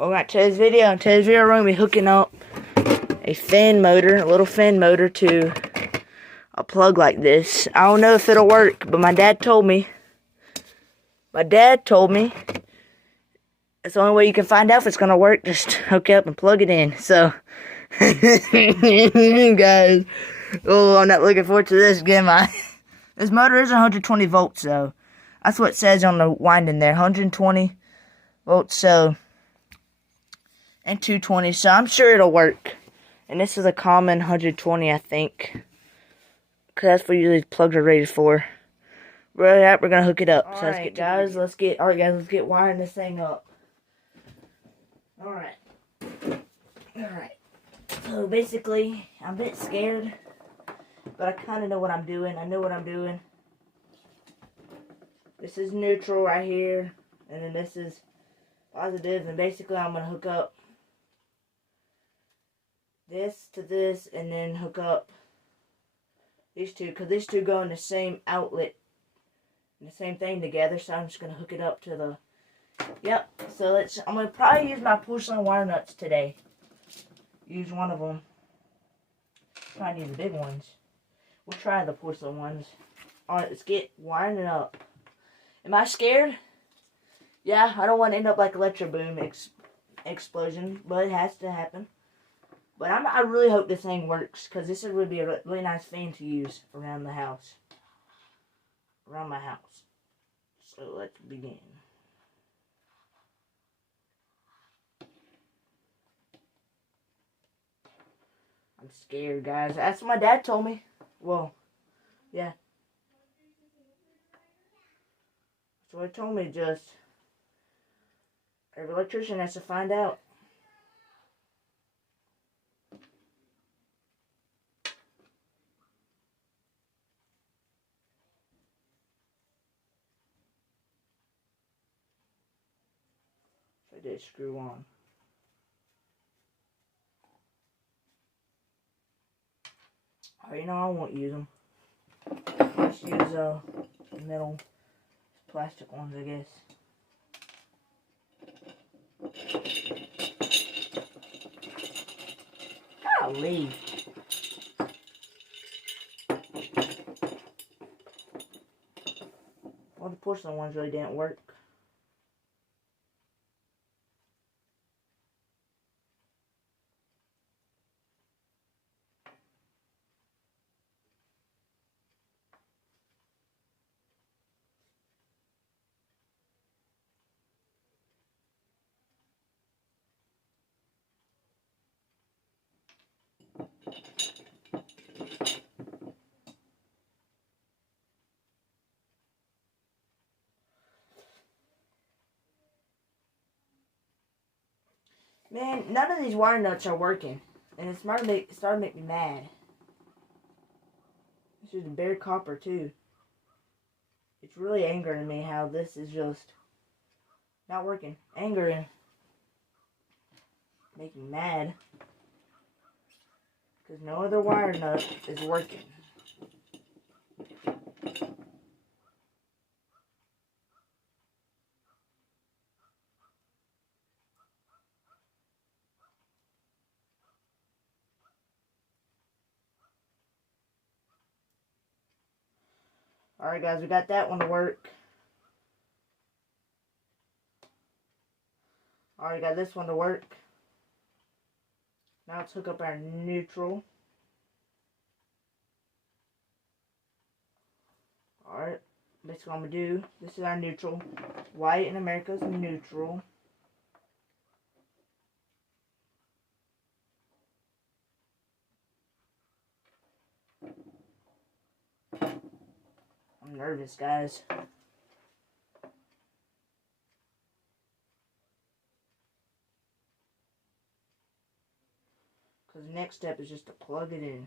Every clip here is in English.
Alright, today's video, we're going to be hooking up a fan motor, a little fan motor to a plug like this. I don't know if it'll work, but my dad told me it's the only way you can find out if it's going to work. Just hook it up and plug it in. So, guys, oh, I'm not looking forward to this, am I? This motor is 120 volts, so that's what it says on the winding there, 120 volts, so, and 220, so I'm sure it'll work. And this is a common 120, I think, because that's what usually plugs are rated for. We're gonna hook it up. So let's get wiring this thing up. Alright. So basically, I'm a bit scared, but I kind of know what I'm doing. I know what I'm doing. This is neutral right here, and then this is positive, and basically I'm gonna hook up this to this, and then hook up these two, because these two go in the same outlet, and the same thing together. So I'm just gonna hook it up to the. Yep. So I'm gonna probably use my porcelain wire nuts today. Use one of them. Try to use the big ones. We'll try the porcelain ones. Alright, let's get wiring it up. Am I scared? Yeah, I don't want to end up like Electro Boom explosion, but it has to happen. But I really hope this thing works, because this would be a really nice fan to use around the house. Around my house. So let's begin. I'm scared, guys. That's what my dad told me. Well, yeah. That's what he told me, just every electrician has to find out. I did screw on. Oh, you know, I won't use them. Let's use metal plastic ones, I guess. Golly. Well, the porcelain ones really didn't work. Man, none of these wire nuts are working. And it's starting to make me mad. This is bare copper, too. It's really angering me how this is just not working. Angering. Making me mad. Because no other wire nut is working. Alright guys, we got that one to work. Alright, got this one to work. Now let's hook up our neutral. Alright, basically what I'm going to do, this is our neutral. White in America's neutral. I'm nervous, guys. Because the next step is just to plug it in.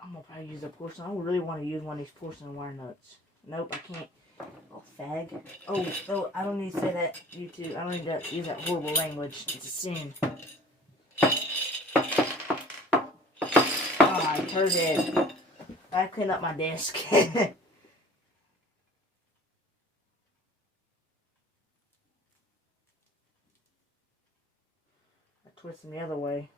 I'm going to probably use the porcelain. I really want to use one of these porcelain wire nuts. Nope, I can't. Oh, fag. Oh, no, I don't need to say that, YouTube. I don't need to use that horrible language. It's a sin. Oh, I heard it. I clean up my desk. twist them the other way.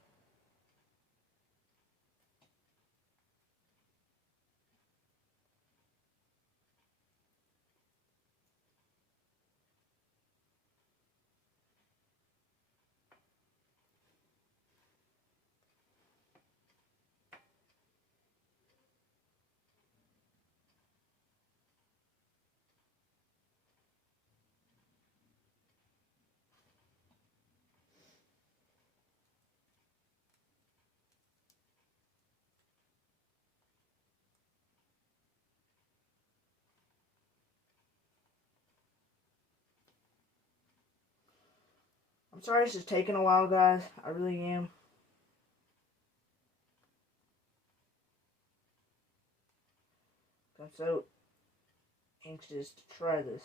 I'm sorry this is taking a while, guys. I really am. I'm so anxious to try this.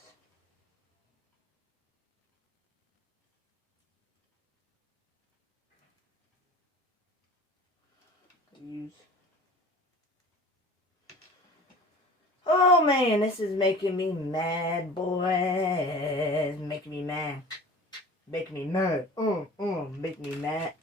Oh man, this is making me mad, boy. It's making me mad. Making me mad. Make me mad.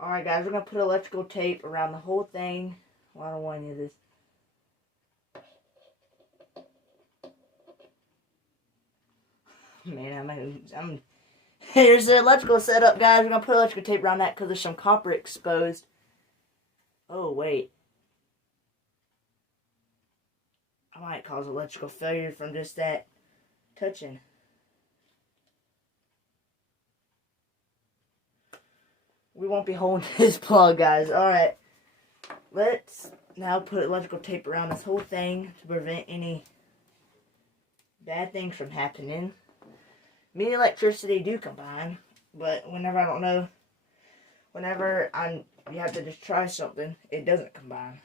Alright guys, we're going to put electrical tape around the whole thing. Well, I don't want any of this. Man, I'm here's the electrical setup, guys. We're going to put electrical tape around that because there's some copper exposed. Oh, wait. I might cause electrical failure from just that touching. We won't be holding this plug, guys. Alright. Let's now put electrical tape around this whole thing to prevent any bad things from happening. Me and electricity do combine, but whenever I don't know, you have to just try something, it doesn't combine.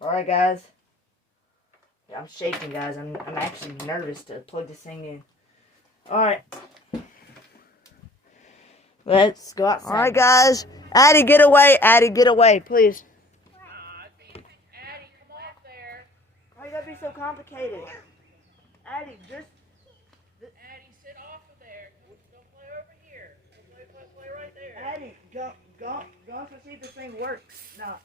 Alright guys. I'm shaking, guys. I'm actually nervous to plug this thing in. Alright. Let's go outside. Alright guys. Addie, get away. Addie, get away, please. Addie, come off there. Why you gotta be so complicated? Addie, just... Addie, sit off of there. Don't play over here. Play right there. Addie, go to see if this thing works. No.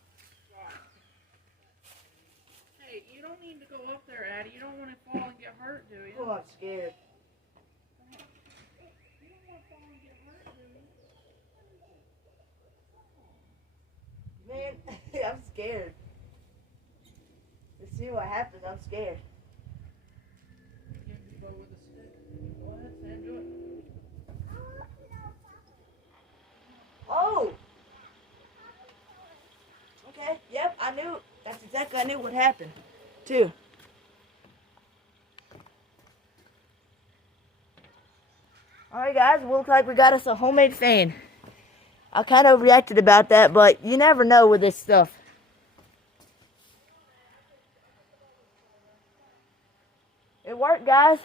Hey, you don't need to go up there, Addie. You don't want to fall and get hurt, do you? Oh, I'm scared. You don't want to fall and get hurt, do you? Man, I'm scared. Let's see what happens. I'm scared. You have to go with a stick. Go ahead, Sam, do it. Oh! Okay, yep, I knew. That's exactly, I knew what happened, too. Alright guys, looks like we got us a homemade fan. I kind of reacted about that, but you never know with this stuff. It worked, guys.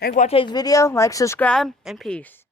Thanks for watching today's video. Like, subscribe, and peace.